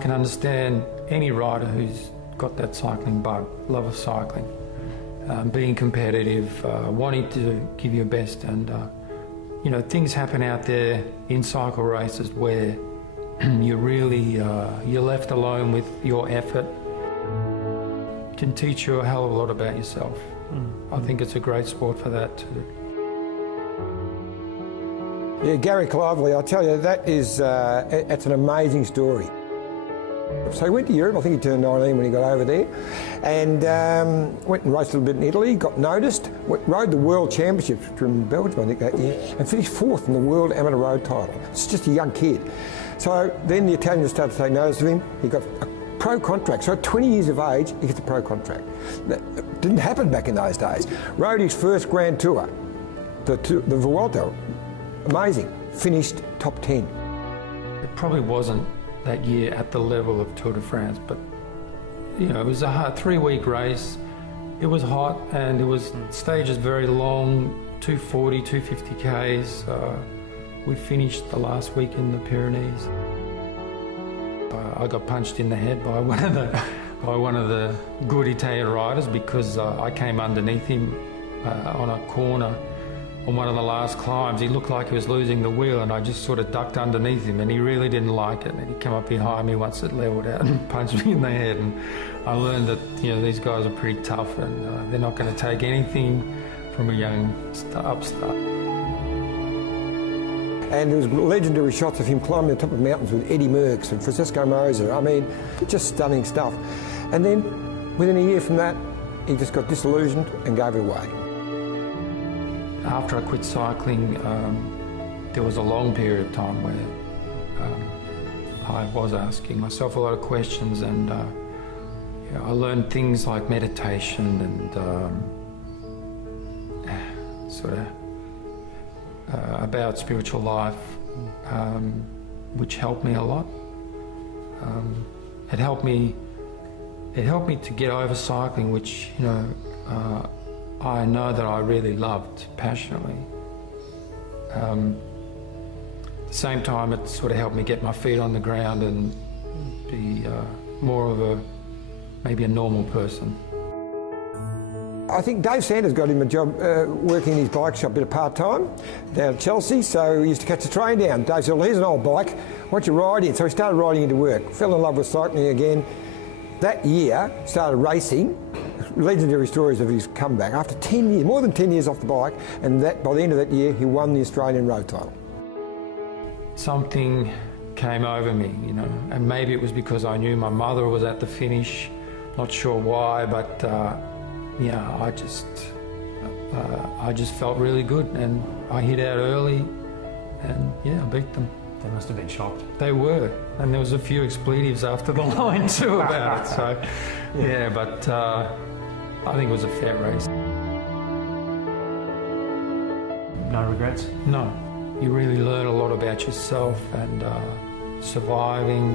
can understand any rider who's got that cycling bug, love of cycling, being competitive, wanting to give your best, and you know, things happen out there in cycle races where you really, you're left alone with your effort. It can teach you a hell of a lot about yourself. I think it's a great sport for that too. Yeah, Garry Clively, I tell you, that is, it's an amazing story. So he went to Europe, I think he turned 19 when he got over there, and went and raced a little bit in Italy, got noticed, rode the World Championships from Belgium, I think, that year, and finished 4th in the World Amateur Road title. It's just a young kid. So then the Italians started to take notice of him. He got a pro contract. So at 20 years of age, he gets a pro contract. That didn't happen back in those days. Rode his first Grand Tour, the Vuelta. Amazing. Finished top 10. It probably wasn't that year at the level of Tour de France, but you know, it was a hard 3-week race. It was hot and it was stages very long, 240, 250 Ks. We finished the last week in the Pyrenees. I got punched in the head by one of the good Italian riders because I came underneath him on a corner on one of the last climbs. He looked like he was losing the wheel, and I just sort of ducked underneath him, and he really didn't like it. And he came up behind me once it leveled out and punched me in the head. And I learned that, you know, these guys are pretty tough, and they're not going to take anything from a young upstart. And there was legendary shots of him climbing the top of mountains with Eddie Merckx and Francesco Moser. I mean, just stunning stuff. And then, within a year from that, he just got disillusioned and gave it away. After I quit cycling, there was a long period of time where I was asking myself a lot of questions, and you know, I learned things like meditation and sort of about spiritual life, which helped me a lot. It helped me to get over cycling, which, you know, I know that I really loved passionately. At the same time, it sort of helped me get my feet on the ground and be more of maybe a normal person. I think Dave Sanders got him a job working in his bike shop, a bit of part-time, down at Chelsea, so he used to catch the train down. Dave said, well, here's an old bike, why don't you ride in? So he started riding into work, fell in love with cycling again. That year, started racing. Legendary stories of his comeback after 10 years, more than 10 years off the bike, and that by the end of that year, he won the Australian road title. Something came over me, you know, and maybe it was because I knew my mother was at the finish, not sure why, but yeah, I just felt really good, and I hit out early, and yeah, I beat them. They must have been shocked. They were, and there was a few expletives after the line too about it. So yeah, but I think it was a fair race. No regrets? No, you really learn a lot about yourself and surviving.